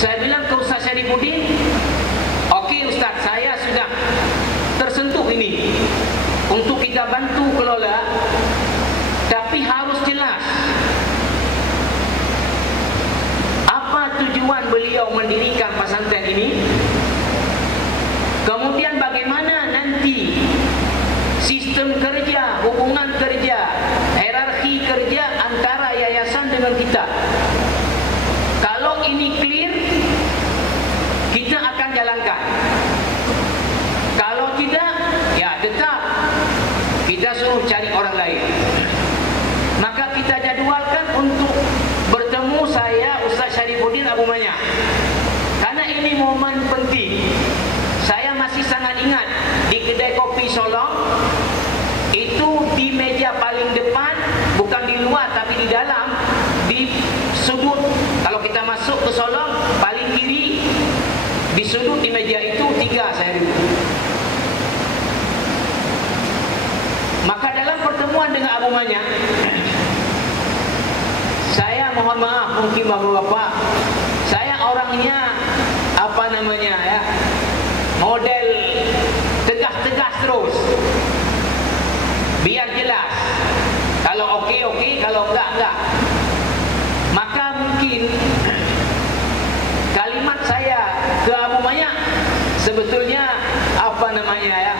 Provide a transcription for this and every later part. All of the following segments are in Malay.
Saya bilang ke Ustaz Syarifuddin, okey Ustaz, saya sudah tersentuh ini untuk kita bantu kelola, tapi harus jelas apa tujuan beliau mendirikan pesantren ini, kemudian bagaimana nanti sistem kerja, hubungan kerja, hierarki kerja antara yayasan dengan kita. Kalau ini clear, kita akan jalankan. Kalau tidak, ya tetap kita suruh cari orang lain. Maka kita jadualkan untuk bertemu saya, Ustaz Syarifuddin Abu Manya. Karena ini momen penting. Saya masih sangat ingat di kedai kopi Solong, itu di meja paling depan, bukan di luar tapi di dalam, di sudut. Kalau kita masuk ke Solong, paling kiri di sudut di meja itu 3 saya duduk. Maka dalam pertemuan dengan Abu Manya, saya mohon maaf mungkin bapak-bapak, saya orangnya apa namanya ya, model tegas-tegas terus, biar jelas. Kalau okey, kalau enggak. Maka mungkin kalimat saya ke Abu Manya sebetulnya apa namanya ya,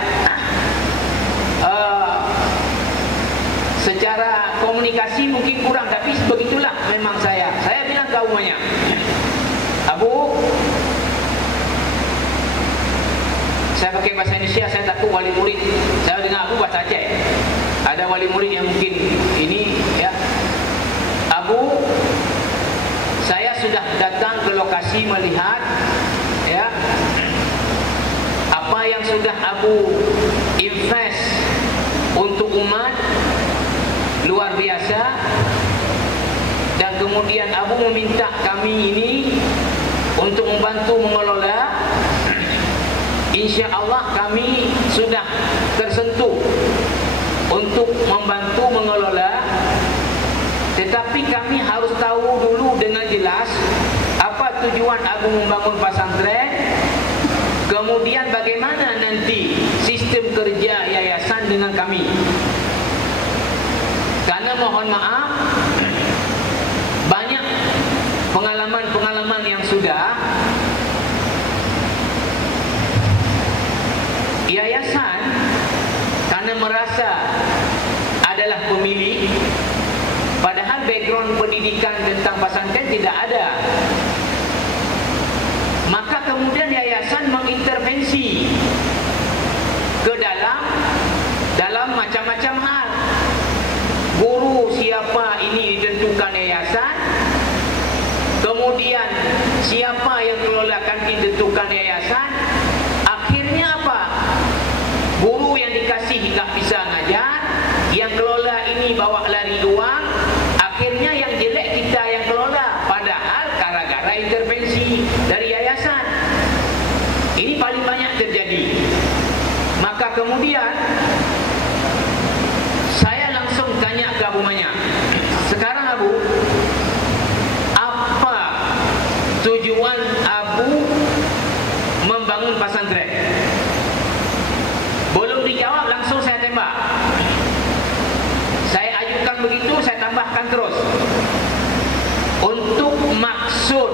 secara komunikasi mungkin kurang, tapi begitulah memang saya bilang ke Abu Manya, Abu, saya pakai bahasa Indonesia, saya takut wali murid, saya dengar Abu bahasa Aceh, ada wali murid yang mungkin ini ya, Abu, saya sudah datang ke lokasi melihat ya, apa yang sudah Abu invest untuk umat luar biasa, dan kemudian Abu meminta kami ini untuk membantu mengelola. Insya Allah kami sudah tersentuh untuk membantu mengelola, tetapi kami harus tahu dulu dengan jelas apa tujuan Abu membangun pesantren, kemudian bagaimana nanti sistem kerja yayasan dengan kami. Karena mohon maaf, banyak pengalaman-pengalaman yang sudah yayasan karena merasa adalah pemilik, padahal background pendidikan tentang pesantren tidak ada. Maka kemudian yayasan mengintervensi ke dalam macam-macam hal. Guru siapa ini ditentukan yayasan, kemudian siapa yang kelola kantin ditentukan yayasan. Akhirnya apa? Guru yang dikasih tak bisa ngajar, yang kelola ini bawa lari uang, akhirnya yang jelek kita yang kelola, padahal gara-gara intervensi dari yayasan. Ini paling banyak terjadi. Maka kemudian saya langsung tanya ke Abu Manya, sekarang Abu, apa tujuan Abu membangun pesantren? Belum dijawab, langsung saya tembak. Saya ajukan begitu, saya tambahkan terus. Untuk maksud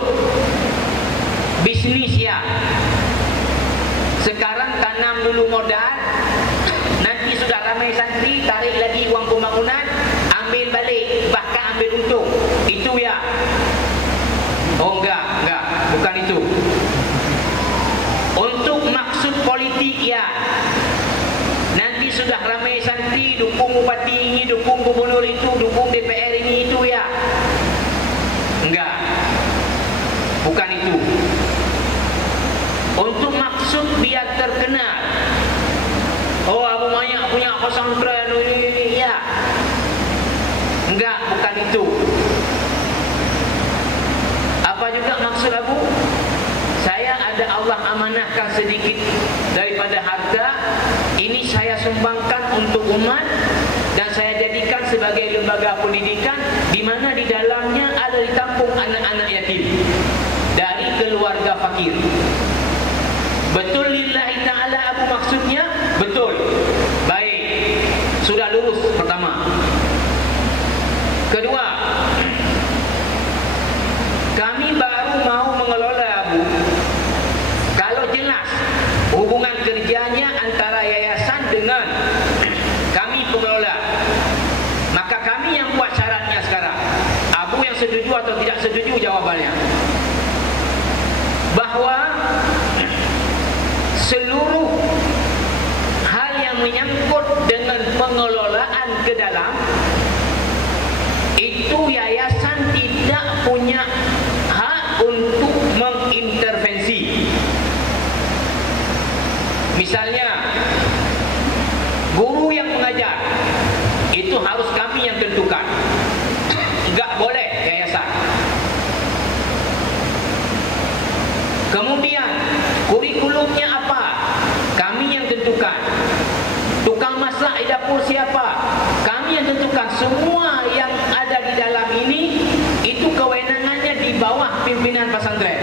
bisnis ya. Sekarang tanam dulu modal, nanti sudah ramai santri, tarik lagi uang pembangunan, ambil balik, bahkan ambil untung. Itu ya. Oh enggak, bukan itu. Untuk maksud politik ya. Nanti sudah ramai santri, dukung bupati ini, dukung gubernur itu, dukung DPR ini, itu ya. Enggak, bukan itu. Untuk maksud biar terkenal, oh Abu Manya punya pesantren ini ya. Enggak, bukan itu. Apa juga maksud Abu? Saya ada Allah amanahkan sedikit daripada harta, ini saya sumbangkan untuk umat dan saya jadikan sebagai lembaga pendidikan di mana di dalamnya ada ditampung anak-anak yatim dari keluarga keluarga fakir. Betul lillahi ta'ala Abu maksudnya? Betul. Baik, sudah lurus pertama. Kedua, kami baru mau mengelola Abu kalau jelas hubungan kerjanya antara yayasan dengan kami pengelola. Maka kami yang buat syaratnya sekarang. Abu yang setuju atau tidak setuju jawabannya. Bahawa seluruh hal yang menyangkut dengan pengelolaan ke dalam itu yayasan tidak punya hak untuk mengintervensi. Misalnya guru yang mengajar itu harus kami yang tentukan, enggak boleh yayasan. Kemudian kurikulumnya apa, kami yang tentukan. Tukang masak di dapur siapa, kami yang tentukan. Semua yang ada di dalam ini itu kewenangannya di bawah pimpinan pesantren,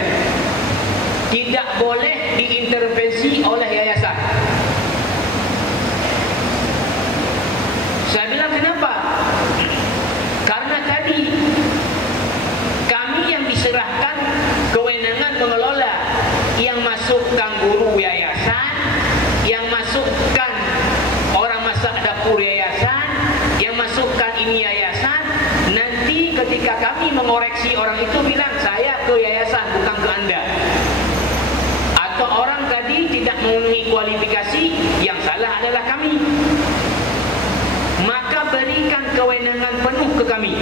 tidak boleh diintervensi oleh yayasan. Saya bilang kenapa? Karena tadi kami yang diserahkan kewenangan mengelola, yang masukkan guru yayasan, yang masukkan orang masak dapur yayasan, yang masukkan ini yayasan. Nanti ketika kami mengoreksi orang itu bilang saya ke yayasan bukan ke anda. Atau orang tadi tidak memenuhi kualifikasi, yang salah adalah kami. Maka berikan kewenangan penuh ke kami.